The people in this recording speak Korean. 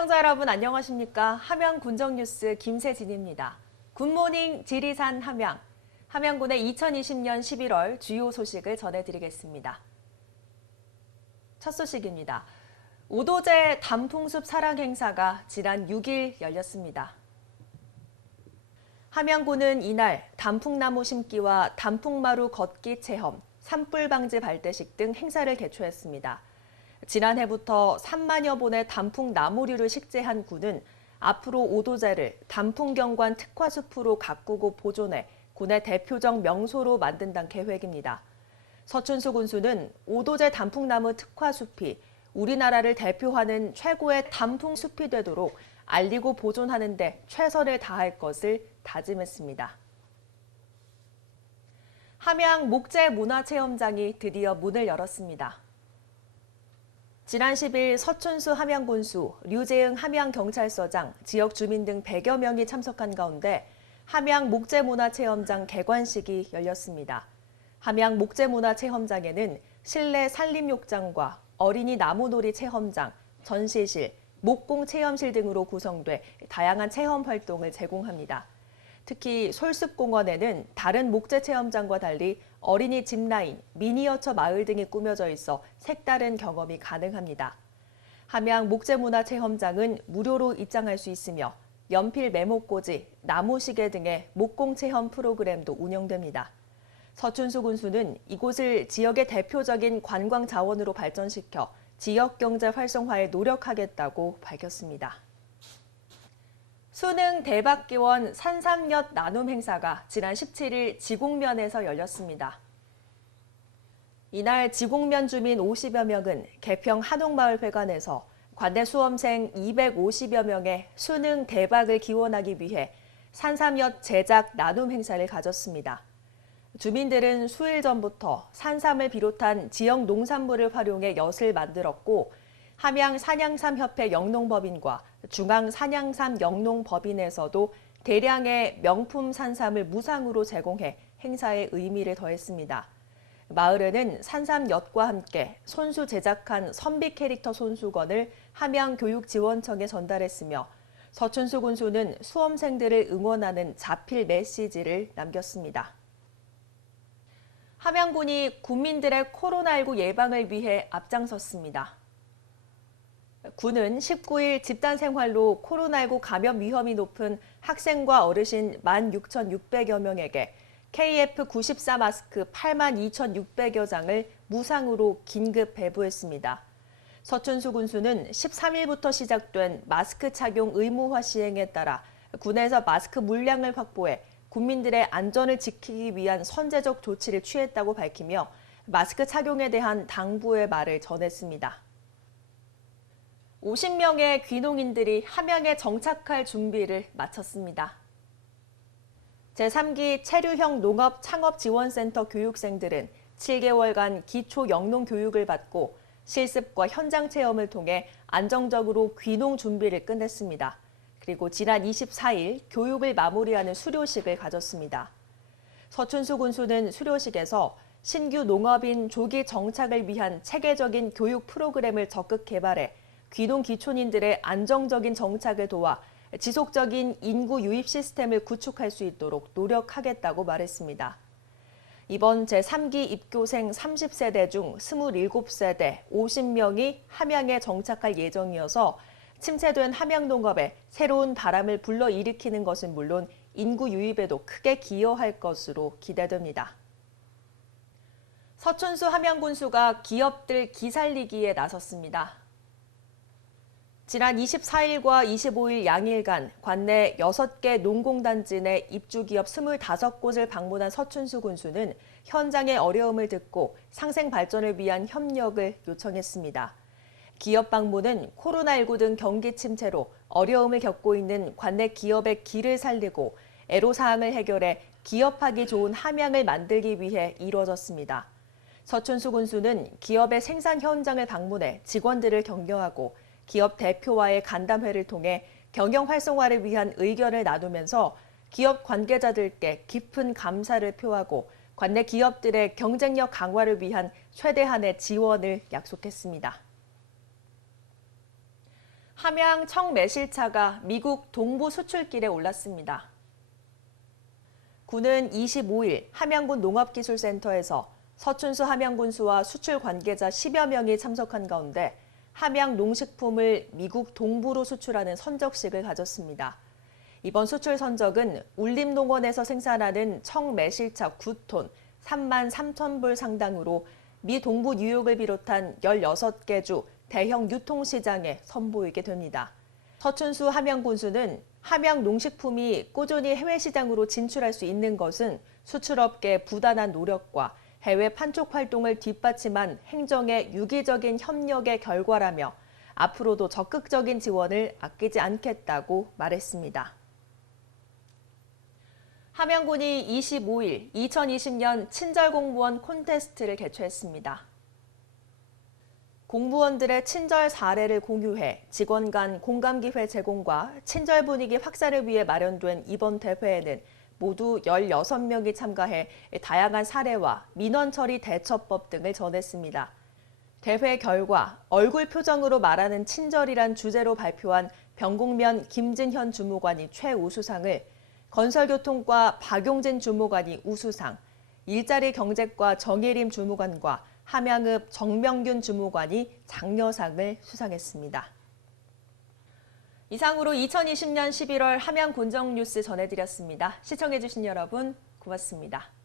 시청자 여러분 안녕하십니까? 함양 군정뉴스 김세진입니다. 굿모닝 지리산 함양. 함양군의 2020년 11월 주요 소식을 전해드리겠습니다. 첫 소식입니다. 오도제 단풍숲 사랑 행사가 지난 6일 열렸습니다. 함양군은 이날 단풍나무 심기와 단풍마루 걷기 체험, 산불 방지 발대식 등 행사를 개최했습니다. 지난해부터 3만여 본의 단풍 나무류를 식재한 군은 앞으로 오도제를 단풍경관 특화숲으로 가꾸고 보존해 군의 대표적 명소로 만든다는 계획입니다. 서춘수 군수는 오도제 단풍나무 특화숲이 우리나라를 대표하는 최고의 단풍숲이 되도록 알리고 보존하는 데 최선을 다할 것을 다짐했습니다. 함양 목재문화체험장이 드디어 문을 열었습니다. 지난 10일 서춘수 함양군수, 류재흥 함양경찰서장, 지역 주민 등 100여 명이 참석한 가운데 함양 목재문화체험장 개관식이 열렸습니다. 함양 목재문화체험장에는 실내 산림욕장과 어린이 나무놀이 체험장, 전시실, 목공 체험실 등으로 구성돼 다양한 체험 활동을 제공합니다. 특히 솔숲공원에는 다른 목재 체험장과 달리 어린이 짚라인, 미니어처 마을 등이 꾸며져 있어 색다른 경험이 가능합니다. 함양 목재문화체험장은 무료로 입장할 수 있으며 연필 메모꽂이, 나무시계 등의 목공 체험 프로그램도 운영됩니다. 서춘수 군수는 이곳을 지역의 대표적인 관광 자원으로 발전시켜 지역 경제 활성화에 노력하겠다고 밝혔습니다. 수능 대박기원 산삼엿 나눔 행사가 지난 17일 지곡면에서 열렸습니다. 이날 지곡면 주민 50여 명은 개평 한옥마을회관에서 관내 수험생 250여 명의 수능 대박을 기원하기 위해 산삼엿 제작 나눔 행사를 가졌습니다. 주민들은 수일 전부터 산삼을 비롯한 지역 농산물을 활용해 엿을 만들었고 함양 산양삼협회 영농법인과 중앙 산양삼 영농법인에서도 대량의 명품 산삼을 무상으로 제공해 행사의 의미를 더했습니다. 마을에는 산삼엿과 함께 손수 제작한 선비 캐릭터 손수건을 함양교육지원청에 전달했으며 서춘수 군수는 수험생들을 응원하는 자필 메시지를 남겼습니다. 함양군이 국민들의 코로나19 예방을 위해 앞장섰습니다. 군은 19일 집단 생활로 코로나19 감염 위험이 높은 학생과 어르신 16,600여 명에게 KF94 마스크 82,600여 장을 무상으로 긴급 배부했습니다. 서춘수 군수는 13일부터 시작된 마스크 착용 의무화 시행에 따라 군에서 마스크 물량을 확보해 국민들의 안전을 지키기 위한 선제적 조치를 취했다고 밝히며 마스크 착용에 대한 당부의 말을 전했습니다. 50명의 귀농인들이 함양에 정착할 준비를 마쳤습니다. 제3기 체류형 농업 창업지원센터 교육생들은 7개월간 기초 영농 교육을 받고 실습과 현장 체험을 통해 안정적으로 귀농 준비를 끝냈습니다. 그리고 지난 24일 교육을 마무리하는 수료식을 가졌습니다. 서춘수 군수는 수료식에서 신규 농업인 조기 정착을 위한 체계적인 교육 프로그램을 적극 개발해 귀농 기촌인들의 안정적인 정착을 도와 지속적인 인구 유입 시스템을 구축할 수 있도록 노력하겠다고 말했습니다. 이번 제3기 입교생 30세대 중 27세대 50명이 함양에 정착할 예정이어서 침체된 함양농업에 새로운 바람을 불러일으키는 것은 물론 인구 유입에도 크게 기여할 것으로 기대됩니다. 서춘수 함양군수가 기업들 기살리기에 나섰습니다. 지난 24일과 25일 양일간 관내 6개 농공단지 내 입주기업 25곳을 방문한 서춘수 군수는 현장의 어려움을 듣고 상생 발전을 위한 협력을 요청했습니다. 기업 방문은 코로나19 등 경기 침체로 어려움을 겪고 있는 관내 기업의 기를 살리고 애로사항을 해결해 기업하기 좋은 함양을 만들기 위해 이루어졌습니다. 서춘수 군수는 기업의 생산 현장을 방문해 직원들을 격려하고 기업 대표와의 간담회를 통해 경영 활성화를 위한 의견을 나누면서 기업 관계자들께 깊은 감사를 표하고 관내 기업들의 경쟁력 강화를 위한 최대한의 지원을 약속했습니다. 함양 청매실차가 미국 동부 수출길에 올랐습니다. 군은 25일 함양군 농업기술센터에서 서춘수 함양군수와 수출 관계자 10여 명이 참석한 가운데 함양 농식품을 미국 동부로 수출하는 선적식을 가졌습니다. 이번 수출 선적은 울림농원에서 생산하는 청매실차 9톤 3만 3천 불 상당으로 미 동부 뉴욕을 비롯한 16개 주 대형 유통시장에 선보이게 됩니다. 서춘수 함양군수는 함양 농식품이 꾸준히 해외 시장으로 진출할 수 있는 것은 수출업계의 부단한 노력과 해외 판촉 활동을 뒷받침한 행정의 유기적인 협력의 결과라며 앞으로도 적극적인 지원을 아끼지 않겠다고 말했습니다. 함양군이 25일 2020년 친절공무원 콘테스트를 개최했습니다. 공무원들의 친절 사례를 공유해 직원 간 공감기회 제공과 친절 분위기 확산을 위해 마련된 이번 대회에는 모두 16명이 참가해 다양한 사례와 민원 처리 대처법 등을 전했습니다. 대회 결과 얼굴 표정으로 말하는 친절이란 주제로 발표한 병곡면 김진현 주무관이 최우수상을, 건설교통과 박용진 주무관이 우수상, 일자리 경제과 정예림 주무관과 함양읍 정명균 주무관이 장려상을 수상했습니다. 이상으로 2020년 11월 함양 군정 뉴스 전해드렸습니다. 시청해주신 여러분 고맙습니다.